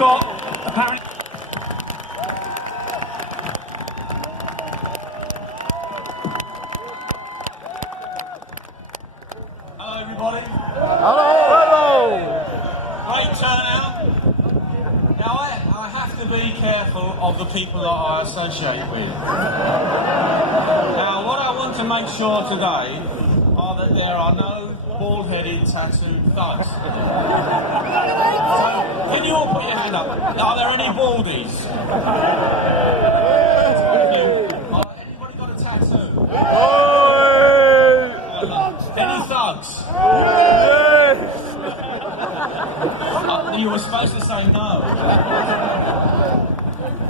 got apparently... Hello, everybody. Hello. Great turnout. Now, I have to be careful of the people that I associate with. Now, what I want to make sure today are that there are no bald-headed tattooed thugs. So, can you all put your hand up? Are there any baldies? Anybody got a tattoo? Any thugs? You were supposed to say no.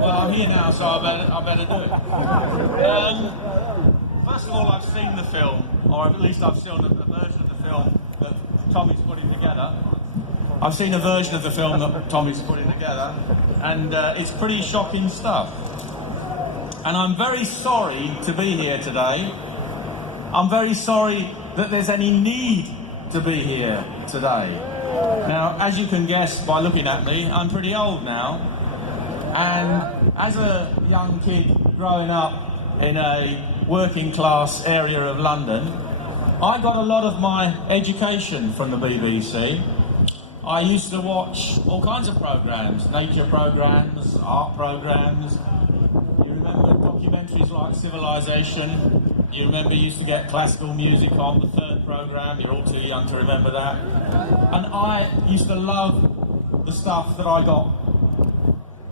Well, I'm here now, so I better do it. First of all, I've seen the film, or at least I've seen a version of the film that Tommy's putting together. I've seen a version of the film that Tommy's putting together, and it's pretty shocking stuff. And I'm very sorry to be here today. I'm very sorry that there's any need to be here today. Now, as you can guess by looking at me, I'm pretty old now. And as a young kid growing up in a working class area of London, I got a lot of my education from the BBC. I used to watch all kinds of programmes, nature programmes, art programmes. You remember documentaries like Civilization. You remember you used to get classical music on the third programme. You're all too young to remember that. And I used to love the stuff that I got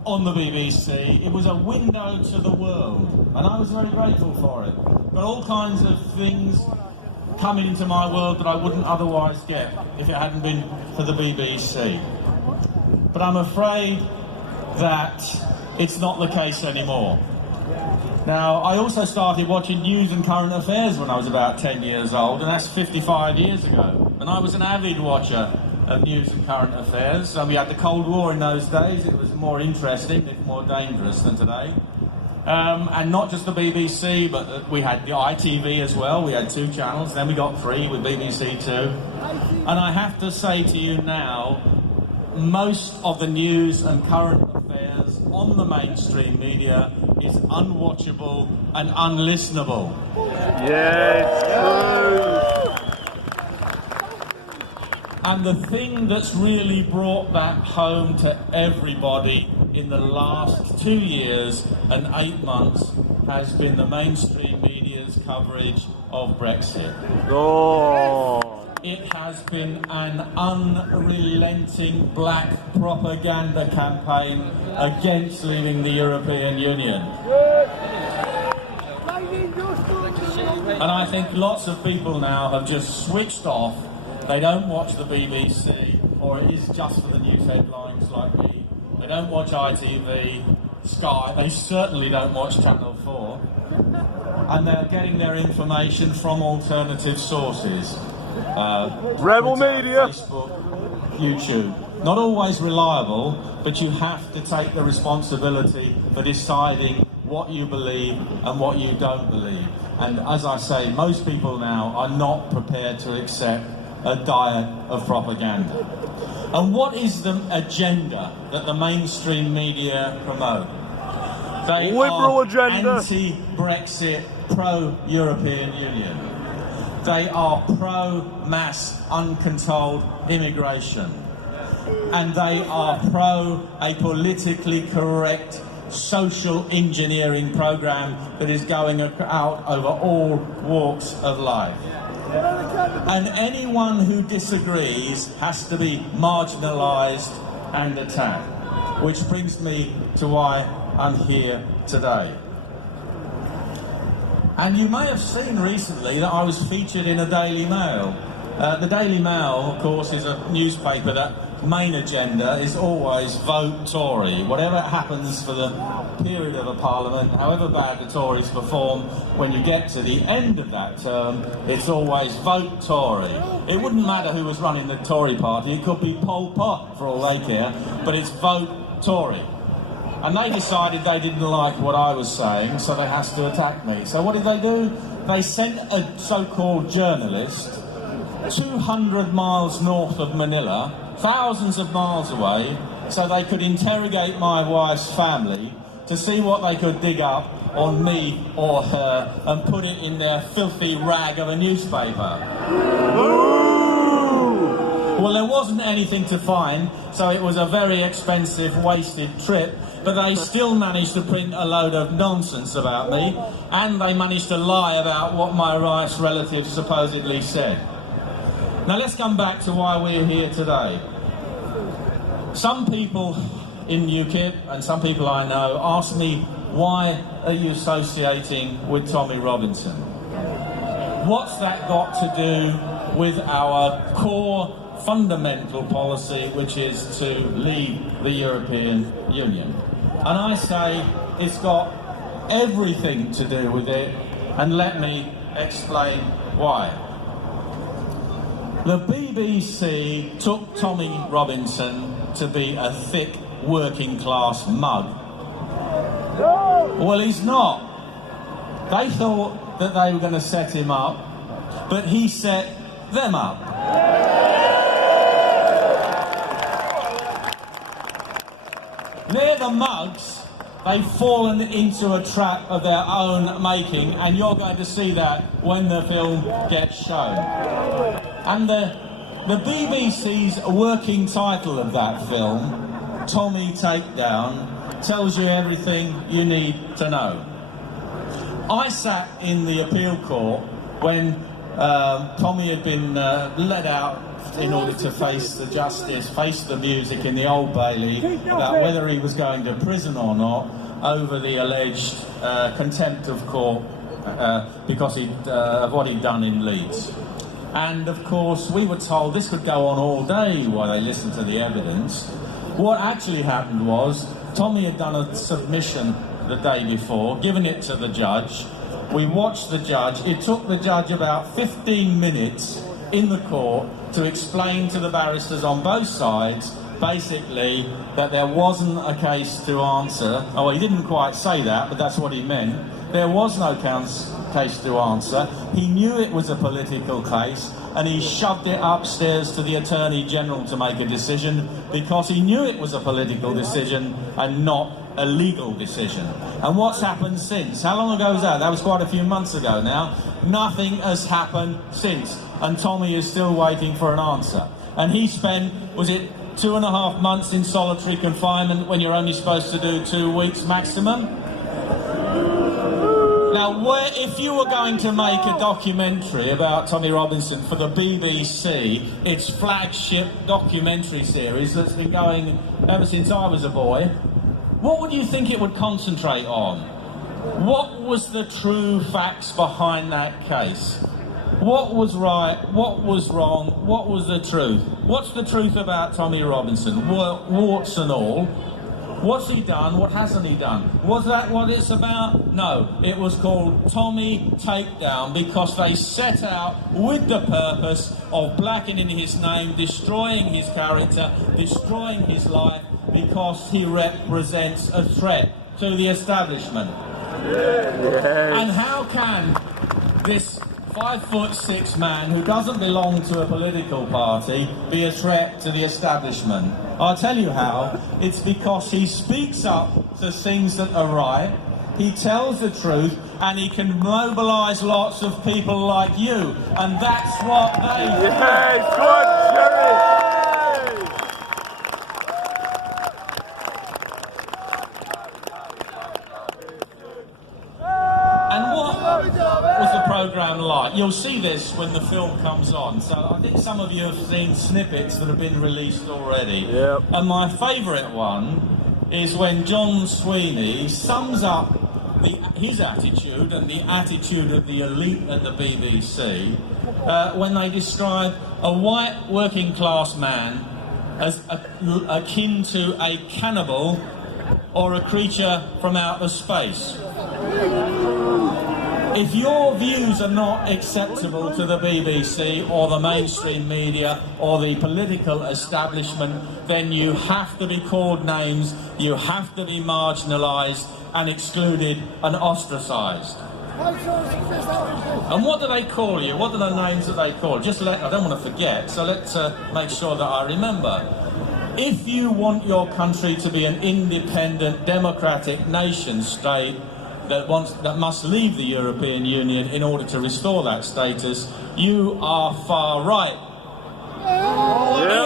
on the BBC. It was a window to the world, and I was very grateful for it. But all kinds of things come into my world that I wouldn't otherwise get if it hadn't been for the BBC. But I'm afraid that it's not the case anymore. Now, I also started watching news and current affairs when I was about 10 years old, and that's 55 years ago. And I was an avid watcher of news and current affairs. And we had the Cold War in those days. It was more interesting, if more dangerous than today. And not just the BBC, but we had the ITV as well. We had 2 channels. Then we got 3 with BBC 2. And I have to say to you now, most of the news and current affairs on the mainstream media is unwatchable and unlistenable. Yes, true. And the thing that's really brought that home to everybody in the last 2 years and 8 months has been the mainstream media's coverage of Brexit. Oh. It has been an unrelenting black propaganda campaign against leaving the European Union. And I think lots of people now have just switched off. They don't watch the BBC, or it is just for the news headlines like me. They don't watch ITV, Sky, they certainly don't watch Channel 4. And they're getting their information from alternative sources. Rebel Twitter, media, Facebook, YouTube. Not always reliable, but you have to take the responsibility for deciding what you believe and what you don't believe. And as I say, most people now are not prepared to accept a diet of propaganda. And what is the agenda that the mainstream media promote? They liberal are agenda, anti-Brexit, pro-European Union. They are pro-mass, uncontrolled immigration. And they are pro a politically correct social engineering program that is going out over all walks of life. And anyone who disagrees has to be marginalised and attacked. Which brings me to why I'm here today. And you may have seen recently that I was featured in a Daily Mail. The Daily Mail, of course, is a newspaper that main agenda is always vote Tory. Whatever happens for the period of a parliament, however bad the Tories perform, when you get to the end of that term, it's always vote Tory. It wouldn't matter who was running the Tory party, it could be Pol Pot for all they care, but it's vote Tory. And they decided they didn't like what I was saying, so they had to attack me. So what did they do? They sent a so-called journalist 200 miles north of Manila, thousands of miles away, so they could interrogate my wife's family to see what they could dig up on me or her and put it in their filthy rag of a newspaper. Well, there wasn't anything to find, so it was a very expensive, wasted trip, but they still managed to print a load of nonsense about me, and they managed to lie about what my wife's relatives supposedly said. Now let's come back to why we're here today. Some people in UKIP, and some people I know, ask me, why are you associating with Tommy Robinson? What's that got to do with our core fundamental policy, which is to leave the European Union? And I say it's got everything to do with it, and let me explain why. The BBC took Tommy Robinson to be a thick working class mug. Well, he's not. They thought that they were going to set him up, but he set them up. They're the mugs. They've fallen into a trap of their own making, and you're going to see that when the film gets shown. And the BBC's working title of that film, Tommy Takedown, tells you everything you need to know. I sat in the appeal court when Tommy had been let out in order to face the justice, face the music in the Old Bailey about whether he was going to prison or not over the alleged contempt of court because of what he'd done in Leeds. And of course we were told this could go on all day while they listened to the evidence. What actually happened was Tommy had done a submission the day before, given it to the judge. We watched the judge. It took the judge about 15 minutes in the court to explain to the barristers on both sides basically that there wasn't a case to answer. Oh, he didn't quite say that, but that's what he meant. There was no case to answer. He knew it was a political case, and he shoved it upstairs to the Attorney General to make a decision because he knew it was a political decision and not a legal decision. And what's happened since? How long ago was that? That was quite a few months ago now. Nothing has happened since, and Tommy is still waiting for an answer. And he spent, was it 2.5 months in solitary confinement when you're only supposed to do 2 weeks maximum? Now, if you were going to make a documentary about Tommy Robinson for the BBC, its flagship documentary series that's been going ever since I was a boy, what would you think it would concentrate on? What was the true facts behind that case? What was right? What was wrong? What was the truth? What's the truth about Tommy Robinson? Warts and all. What's he done? What hasn't he done? Was that what it's about? No. It was called Tommy Takedown because they set out with the purpose of blackening his name, destroying his character, destroying his life, because he represents a threat to the establishment. Yes. And how can this 5'6" man who doesn't belong to a political party be a threat to the establishment? I'll tell you how. It's because he speaks up to things that are right, he tells the truth, and he can mobilise lots of people like you. And that's what they do. Yes, good, Jerry! Was the programme like? You'll see this when the film comes on. So I think some of you have seen snippets that have been released already. Yep. And my favourite one is when John Sweeney sums up his attitude and the attitude of the elite at the BBC when they describe a white working class man as akin to a cannibal or a creature from outer space. If your views are not acceptable to the BBC or the mainstream media or the political establishment, then you have to be called names, you have to be marginalised and excluded and ostracised. And what do they call you? What are the names that they call? I don't want to forget, so let's make sure that I remember. if you want your country to be an independent, democratic nation state that must leave the European Union in order to restore that status, you are far right.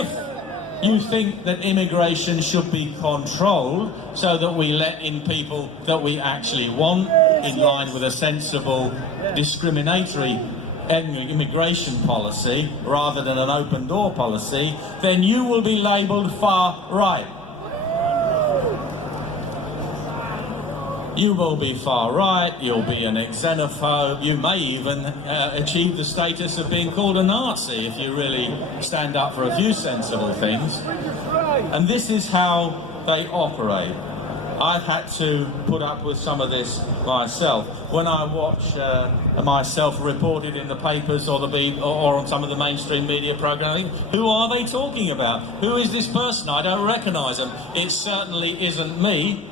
If you think that immigration should be controlled so that we let in people that we actually want in line with a sensible discriminatory immigration policy rather than an open door policy, then you will be labelled far right. You will be far right, you'll be an xenophobe, you may even achieve the status of being called a Nazi if you really stand up for a few sensible things. And this is how they operate. I've had to put up with some of this myself. When I watch myself reported in the papers or on some of the mainstream media programming, who are they talking about? Who is this person? I don't recognise them. It certainly isn't me.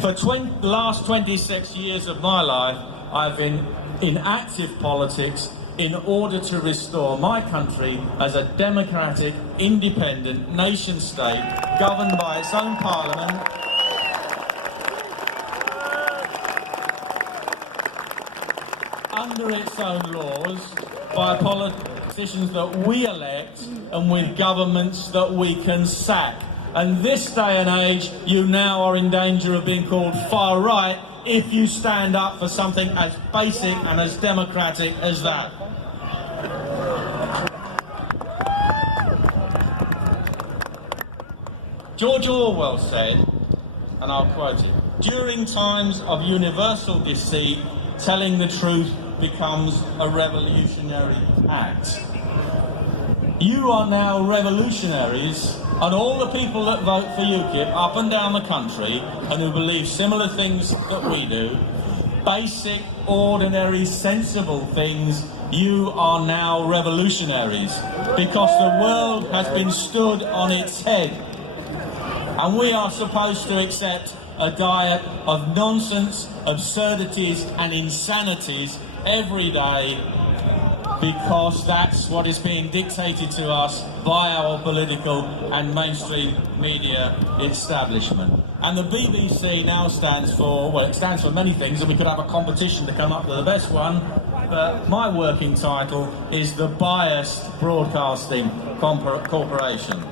For the last 26 years of my life, I've been in active politics in order to restore my country as a democratic, independent nation-state governed by its own parliament, under its own laws, by politicians that we elect and with governments that we can sack. And this day and age, you now are in danger of being called far right if you stand up for something as basic and as democratic as that. George Orwell said, and I'll quote it, "During times of universal deceit, telling the truth becomes a revolutionary act." You are now revolutionaries, and all the people that vote for UKIP up and down the country and who believe similar things that we do, basic, ordinary, sensible things, you are now revolutionaries because the world has been stood on its head. And we are supposed to accept a diet of nonsense, absurdities and insanities every day because that's what is being dictated to us by our political and mainstream media establishment. And the BBC now stands for, well, it stands for many things, and we could have a competition to come up with the best one, but my working title is the Biased Broadcasting Corporation.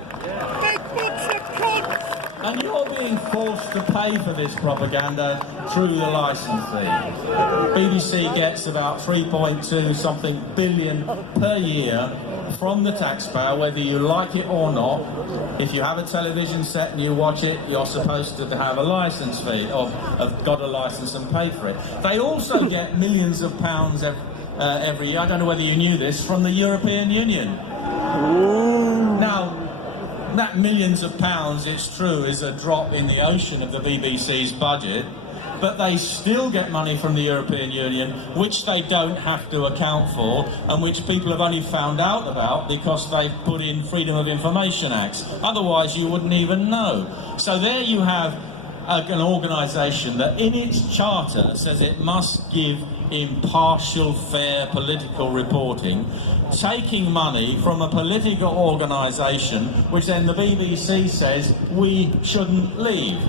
And you're being forced to pay for this propaganda through the licence fee. BBC gets about 3.2 something billion per year from the taxpayer, whether you like it or not. If you have a television set and you watch it, you're supposed to have a licence fee, or have got a licence and paid for it. They also get millions of pounds every year, I don't know whether you knew this, from the European Union. Ooh. Now, that millions of pounds, it's true, is a drop in the ocean of the BBC's budget, but they still get money from the European Union, which they don't have to account for, and which people have only found out about because they've put in Freedom of Information Acts. Otherwise, you wouldn't even know. So there you have an organisation that in its charter says it must give impartial, fair political reporting, taking money from a political organisation which then the BBC says we shouldn't leave.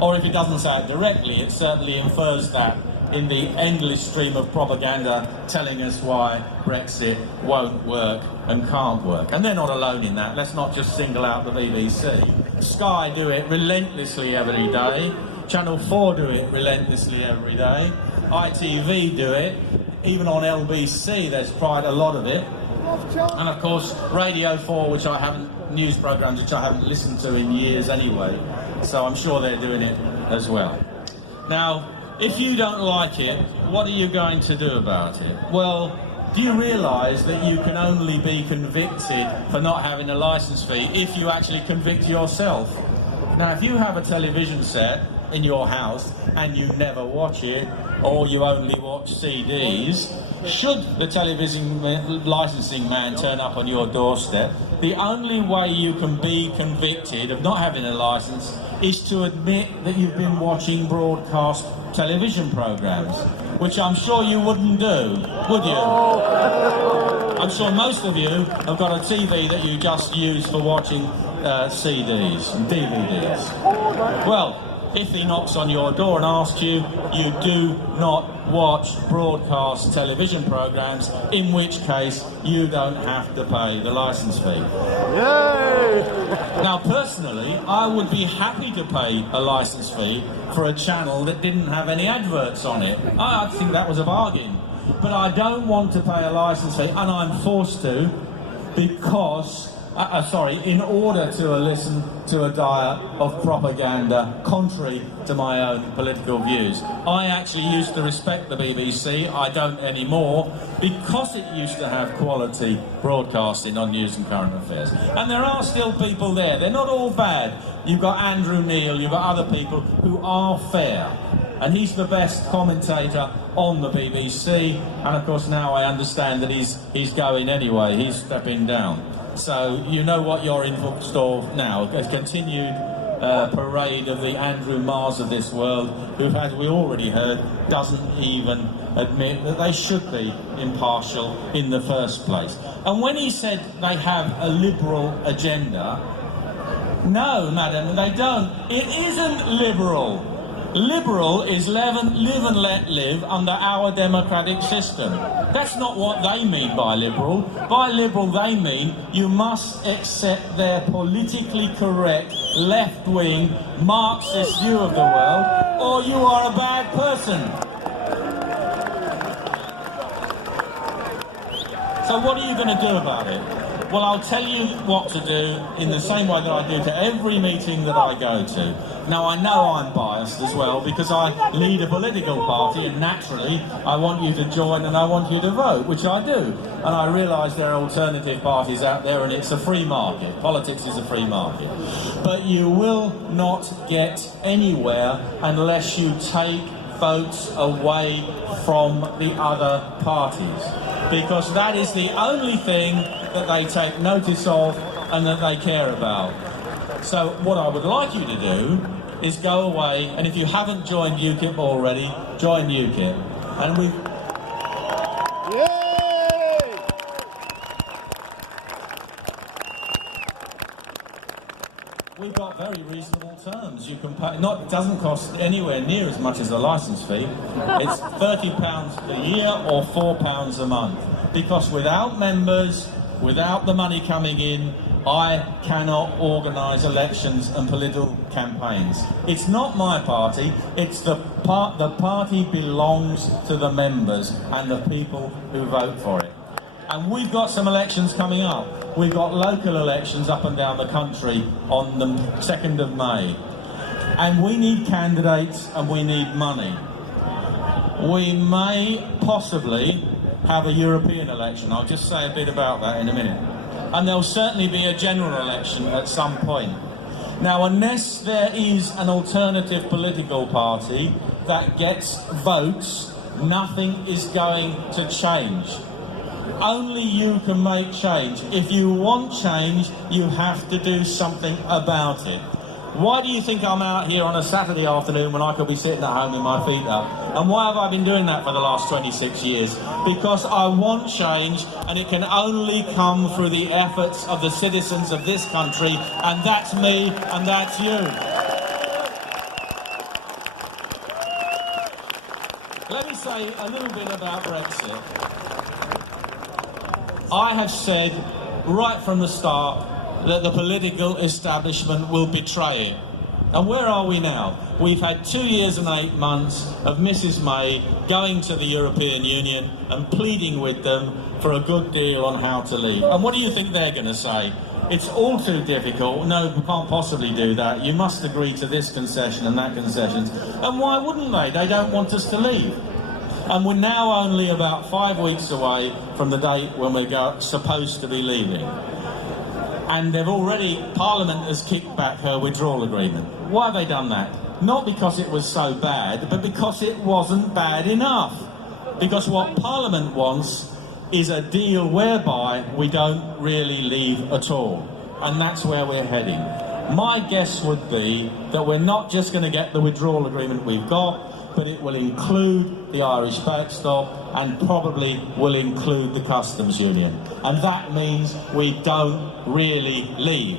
Or if it doesn't say it directly, it certainly infers that in the endless stream of propaganda telling us why Brexit won't work and can't work. And they're not alone in that. Let's not just single out the BBC. Sky do it relentlessly every day. Channel 4 do it relentlessly every day. ITV do it. Even on LBC there's quite a lot of it. And of course Radio 4, which I haven't, news programmes which I haven't listened to in years anyway. So I'm sure they're doing it as well. Now, if you don't like it, what are you going to do about it? Well, do you realise that you can only be convicted for not having a licence fee if you actually convict yourself? Now, if you have a television set in your house and you never watch it, or you only watch CDs, should the television licensing man turn up on your doorstep, the only way you can be convicted of not having a licence is to admit that you've been watching broadcast television programmes, which I'm sure you wouldn't do, would you? I'm sure most of you have got a TV that you just use for watching CDs and DVDs. Well, if he knocks on your door and asks you, you do not watch broadcast television programs, in which case you don't have to pay the licence fee. Yay! Now, personally, I would be happy to pay a licence fee for a channel that didn't have any adverts on it. I think that was a bargain. But I don't want to pay a licence fee, and I'm forced to, because in order to listen to a diet of propaganda contrary to my own political views. I actually used to respect the BBC, I don't anymore, because it used to have quality broadcasting on news and current affairs. And there are still people there, they're not all bad. You've got Andrew Neil, you've got other people who are fair. And he's the best commentator on the BBC, and of course now I understand that he's going anyway, he's stepping down. So you know what you're in for store now, a continued parade of the Andrew Marrs of this world, who, as we already heard, doesn't even admit that they should be impartial in the first place. And when he said they have a liberal agenda, no, madam, they don't. It isn't liberal. Liberal is live and let live under our democratic system. That's not what they mean by liberal. By liberal they mean you must accept their politically correct, left-wing, Marxist view of the world, or you are a bad person. So what are you going to do about it? Well, I'll tell you what to do in the same way that I do to every meeting that I go to. Now, I know I'm biased as well because I lead a political party, and naturally I want you to join and I want you to vote, which I do. And I realise there are alternative parties out there and it's a free market. Politics is a free market. But you will not get anywhere unless you take votes away from the other parties. Because that is the only thing that they take notice of and that they care about. So what I would like you to do is go away, and if you haven't joined UKIP already, join UKIP. And we've got very reasonable terms. You can pay, it doesn't cost anywhere near as much as a licence fee. It's £30 a year or £4 a month. Because without members, without the money coming in, I cannot organise elections and political campaigns. It's not my party, it's the party belongs to the members and the people who vote for it. And we've got some elections coming up. We've got local elections up and down the country on the 2nd of May. And we need candidates and we need money. We may possibly have a European election. I'll just say a bit about that in a minute. And there'll certainly be a general election at some point. Now, unless there is an alternative political party that gets votes, nothing is going to change. Only you can make change. If you want change, you have to do something about it. Why do you think I'm out here on a Saturday afternoon when I could be sitting at home with my feet up? And why have I been doing that for the last 26 years? Because I want change, and it can only come through the efforts of the citizens of this country, and that's me and that's you. Let me say a little bit about Brexit. I have said right from the start that the political establishment will betray it. And where are we now? We've had 2 years and 8 months of Mrs May going to the European Union and pleading with them for a good deal on how to leave. And what do you think they're going to say? It's all too difficult. No, we can't possibly do that. You must agree to this concession and that concession. And why wouldn't they? They don't want us to leave. And we're now only about 5 weeks away from the date when we're supposed to be leaving. And Parliament has kicked back her withdrawal agreement. Why have they done that? Not because it was so bad, but because it wasn't bad enough. Because what Parliament wants is a deal whereby we don't really leave at all. And that's where we're heading. My guess would be that we're not just going to get the withdrawal agreement we've got, but it will include the Irish backstop and probably will include the customs union. And that means we don't really leave.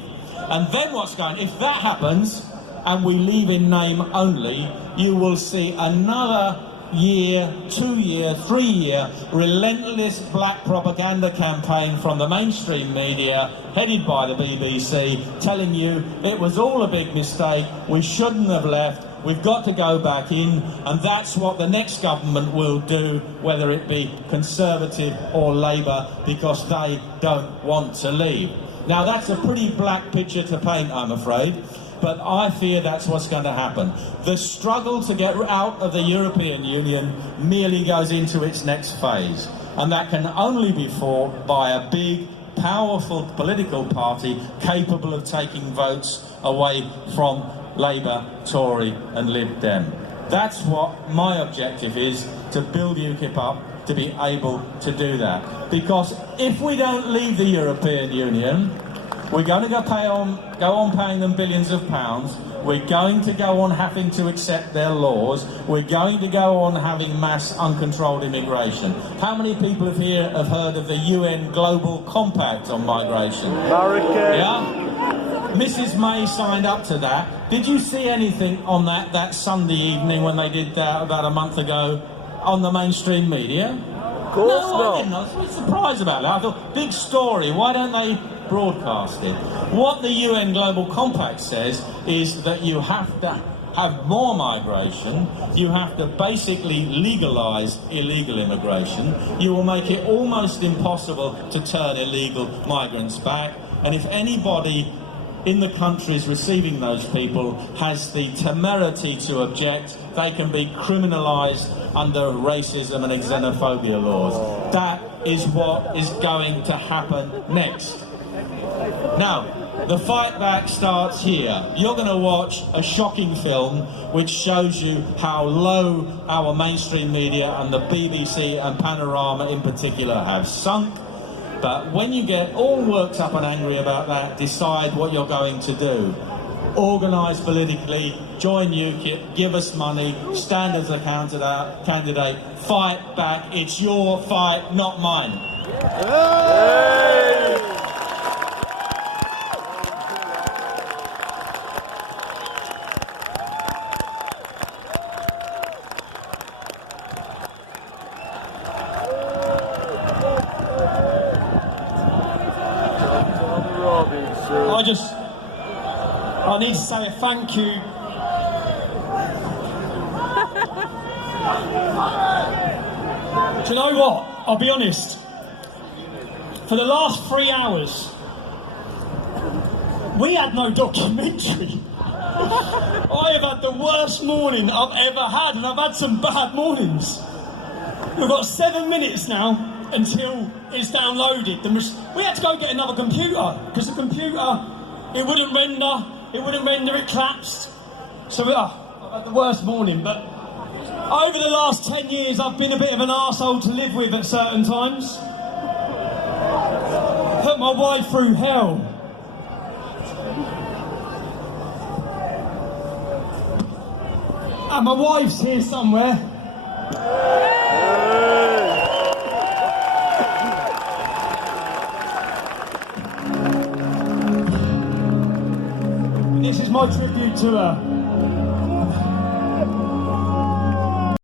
And then what's going, if that happens, and we leave in name only, you will see another year, 2 year, 3 year relentless black propaganda campaign from the mainstream media headed by the BBC telling you it was all a big mistake, we shouldn't have left, we've got to go back in, and that's what the next government will do, whether it be Conservative or Labour, because they don't want to leave. Now that's a pretty black picture to paint, I'm afraid. But I fear that's what's going to happen. The struggle to get out of the European Union merely goes into its next phase. And that can only be fought by a big, powerful political party capable of taking votes away from Labour, Tory and Lib Dem. That's what my objective is, to build UKIP up to be able to do that. Because if we don't leave the European Union, we're going to go on paying them billions of pounds. We're going to go on having to accept their laws. We're going to go on having mass uncontrolled immigration. How many people here have heard of the UN Global Compact on migration? Yeah? Mrs. May signed up to that. Did you see anything on that Sunday evening when they did that about a month ago on the mainstream media? Of course not. I didn't. I was a bit surprised about that. I thought, big story, why don't they broadcast it? What the UN Global Compact says is that you have to have more migration, you have to basically legalise illegal immigration, you will make it almost impossible to turn illegal migrants back, and if anybody in the countries receiving those people has the temerity to object, they can be criminalised under racism and xenophobia laws. That is what is going to happen next. Now, the fight back starts here. You're going to watch a shocking film which shows you how low our mainstream media and the BBC and Panodrama in particular have sunk. But when you get all worked up and angry about that, decide what you're going to do. Organise politically, join UKIP, give us money, stand as a candidate, fight back. It's your fight, not mine. Hey! I need to say a thank you. Do you know what? I'll be honest. For the last 3 hours, we had no documentary. I have had the worst morning I've ever had, and I've had some bad mornings. We've got 7 minutes now until it's downloaded. We had to go get another computer, because the computer, it wouldn't render, it collapsed. So I've had the worst morning, but over the last 10 years I've been a bit of an arsehole to live with at certain times. Put my wife through hell. And my wife's here somewhere. This is my tribute to her.